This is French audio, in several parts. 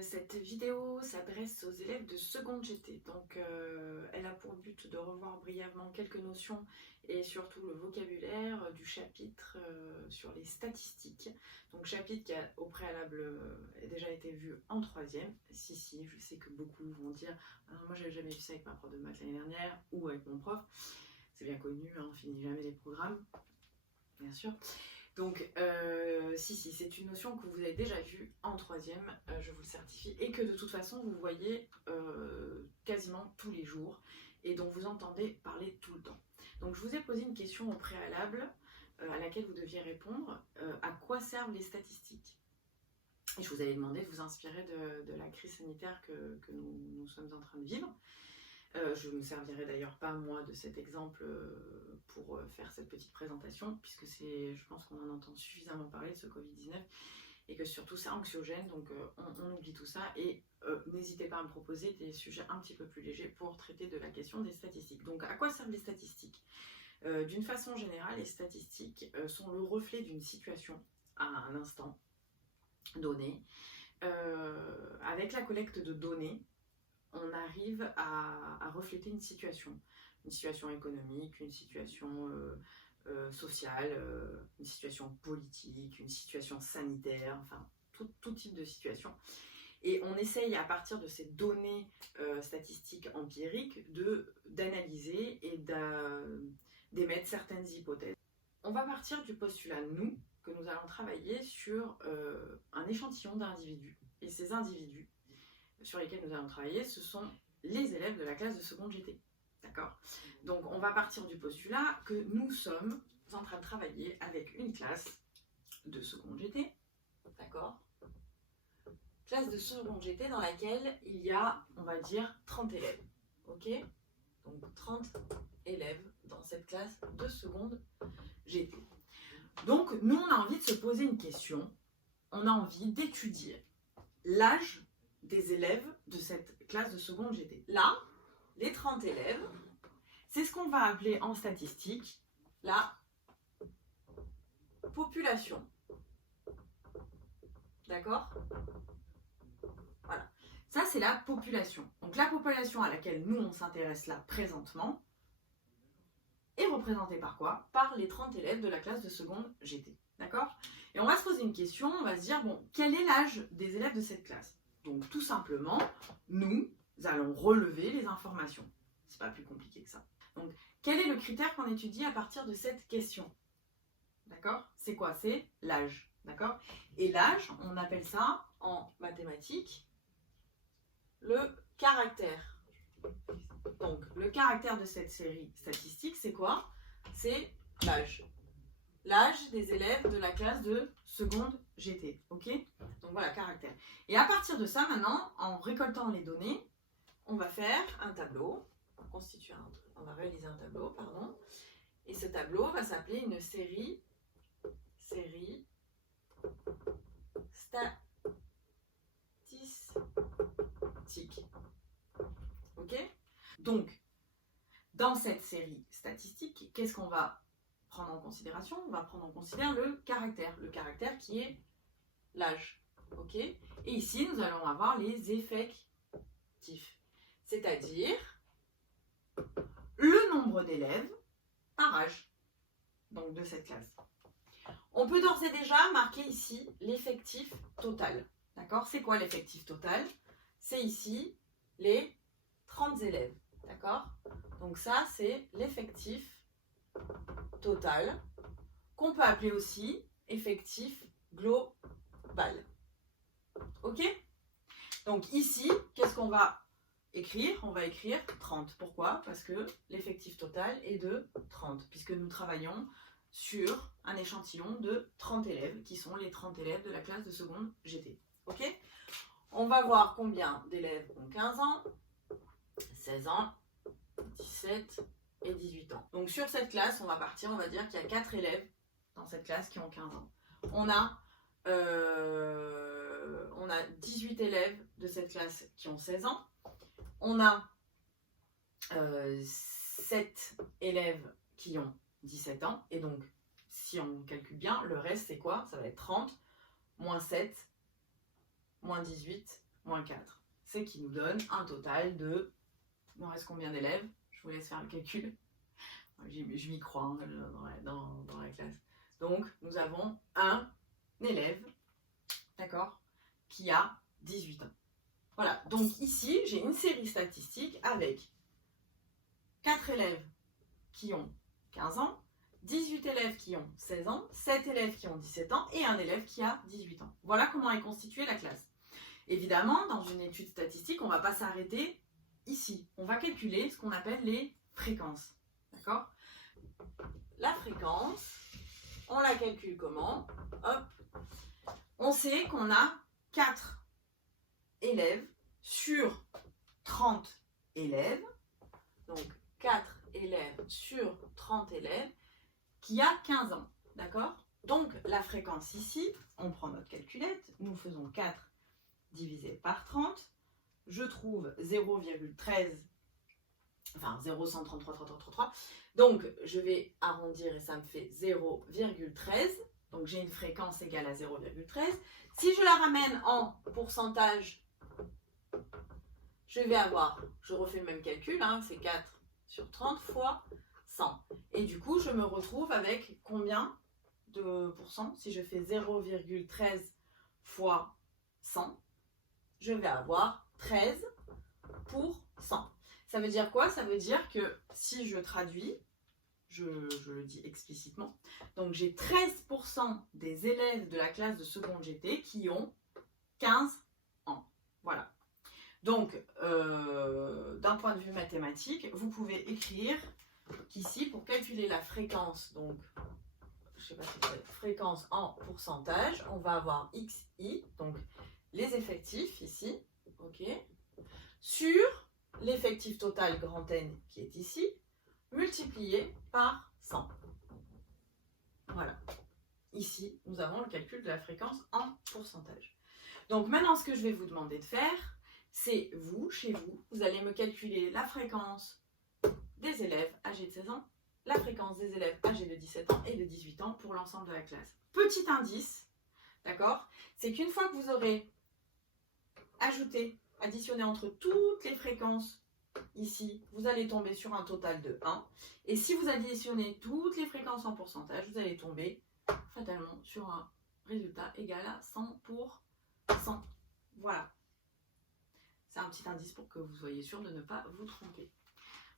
Cette vidéo s'adresse aux élèves de seconde GT. Donc elle a pour but de revoir brièvement quelques notions et surtout le vocabulaire du chapitre sur les statistiques. Donc chapitre qui a au préalable déjà été vu en troisième. Si, je sais que beaucoup vont dire moi j'avais jamais vu ça avec ma prof de maths l'année dernière ou avec mon prof. C'est bien connu, hein, on finit jamais les programmes, bien sûr. Donc, si, c'est une notion que vous avez déjà vue en troisième, je vous le certifie, et que de toute façon, vous voyez quasiment tous les jours, et dont vous entendez parler tout le temps. Donc, je vous ai posé une question au préalable, à laquelle vous deviez répondre, à quoi servent les statistiques? Et je vous avais demandé de vous inspirer de la crise sanitaire que nous sommes en train de vivre. Je ne me servirai d'ailleurs pas moi de cet exemple pour faire cette petite présentation, puisque je pense qu'on en entend suffisamment parler de ce Covid-19 et que surtout c'est anxiogène, donc on oublie tout ça et n'hésitez pas à me proposer des sujets un petit peu plus légers pour traiter de la question des statistiques. Donc à quoi servent les statistiques? D'une façon générale, les statistiques sont le reflet d'une situation à un instant donné. Avec la collecte de données, on arrive à refléter une situation économique, une situation sociale, une situation politique, une situation sanitaire, enfin tout type de situation. Et on essaye à partir de ces données statistiques empiriques d'analyser et d'émettre certaines hypothèses. On va partir du postulat, que nous allons travailler sur un échantillon d'individus. Et ces individus sur lesquels nous allons travailler, ce sont les élèves de la classe de seconde GT. D'accord? Donc on va partir du postulat que nous sommes en train de travailler avec une classe de seconde GT. D'accord? Classe de seconde GT dans laquelle il y a, on va dire, 30 élèves. Ok? Donc 30 élèves dans cette classe de seconde GT. Donc nous, on a envie de se poser une question. On a envie d'étudier l'âge des élèves de cette classe de seconde GT. Là, les 30 élèves, c'est ce qu'on va appeler en statistique la population. D'accord? Voilà. Ça, c'est la population. Donc la population à laquelle nous, on s'intéresse là présentement est représentée par quoi? Par les 30 élèves de la classe de seconde GT. D'accord? Et on va se poser une question, on va se dire, bon, quel est l'âge des élèves de cette classe? Donc tout simplement, nous allons relever les informations. C'est pas plus compliqué que ça. Donc quel est le critère qu'on étudie à partir de cette question? D'accord? C'est quoi? C'est l'âge. D'accord? Et l'âge, on appelle ça en mathématiques le caractère. Donc le caractère de cette série statistique, c'est quoi? C'est l'âge. L'âge des élèves de la classe de seconde GT, ok? Donc voilà, caractère. Et à partir de ça, maintenant, en récoltant les données, on va faire un tableau, on va réaliser un tableau, pardon, et ce tableau va s'appeler une série statistique, ok? Donc, dans cette série statistique, qu'est-ce qu'on va prendre en considération? On va prendre en considération le caractère qui est l'âge. Ok? Et ici, nous allons avoir les effectifs, c'est-à-dire le nombre d'élèves par âge, donc de cette classe. On peut d'ores et déjà marquer ici l'effectif total. D'accord? C'est quoi l'effectif total? C'est ici les 30 élèves. D'accord? Donc ça, c'est l'effectif total, qu'on peut appeler aussi effectif global. Ok? Donc ici, qu'est-ce qu'on va écrire? On va écrire 30. Pourquoi? Parce que l'effectif total est de 30, puisque nous travaillons sur un échantillon de 30 élèves, qui sont les 30 élèves de la classe de seconde GT. Ok? On va voir combien d'élèves ont 15 ans, 16 ans, 17 et 18 ans. Donc sur cette classe, on va partir, on va dire qu'il y a 4 élèves dans cette classe qui ont 15 ans. On a 18 élèves de cette classe qui ont 16 ans. On a 7 élèves qui ont 17 ans. Et donc, si on calcule bien, le reste, c'est quoi? Ça va être 30 moins 7 moins 18, moins 4. C'est qui nous donne un total de... Il nous reste combien d'élèves? Je vous laisse faire le calcul. Je m'y crois hein, dans la classe. Donc, nous avons un élève, d'accord, qui a 18 ans. Voilà, donc ici, j'ai une série statistique avec 4 élèves qui ont 15 ans, 18 élèves qui ont 16 ans, 7 élèves qui ont 17 ans et un élève qui a 18 ans. Voilà comment est constituée la classe. Évidemment, dans une étude statistique, on ne va pas s'arrêter ici. On va calculer ce qu'on appelle les fréquences. D'accord? La fréquence, on la calcule comment? Hop. On sait qu'on a 4 élèves sur 30 élèves. Donc, 4 élèves sur 30 élèves qui a 15 ans. D'accord? Donc, la fréquence ici, on prend notre calculette, nous faisons 4 divisé par 30. Je trouve 0,13, enfin 0,133. Donc, je vais arrondir et ça me fait 0,13. Donc, j'ai une fréquence égale à 0,13. Si je la ramène en pourcentage, je vais avoir, je refais le même calcul, hein, c'est 4 sur 30 fois 100. Et du coup, je me retrouve avec combien de pourcents? Si je fais 0,13 fois 100, je vais avoir 13 pour 100. Ça veut dire quoi? Ça veut dire que si je traduis, je le dis explicitement, donc j'ai 13% des élèves de la classe de seconde GT qui ont 15 ans. Voilà. Donc, d'un point de vue mathématique, vous pouvez écrire qu'ici, pour calculer la fréquence, donc, je ne sais pas si c'est fréquence en pourcentage, on va avoir XI, donc les effectifs ici, ok, sur l'effectif total grand N qui est ici, multiplié par 100. Voilà. Ici, nous avons le calcul de la fréquence en pourcentage. Donc maintenant, ce que je vais vous demander de faire, c'est vous, chez vous, vous allez me calculer la fréquence des élèves âgés de 16 ans, la fréquence des élèves âgés de 17 ans et de 18 ans pour l'ensemble de la classe. Petit indice, d'accord, c'est qu'une fois que vous aurez ajouté, additionné entre toutes les fréquences ici, vous allez tomber sur un total de 1. Et si vous additionnez toutes les fréquences en pourcentage, vous allez tomber fatalement sur un résultat égal à 100 pour 100. Voilà. C'est un petit indice pour que vous soyez sûr de ne pas vous tromper.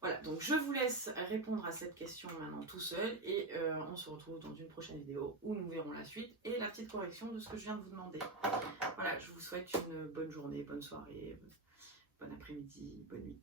Voilà, donc je vous laisse répondre à cette question maintenant tout seul et on se retrouve dans une prochaine vidéo où nous verrons la suite et la petite correction de ce que je viens de vous demander. Voilà, je vous souhaite une bonne journée, bonne soirée, bon après-midi, bonne nuit.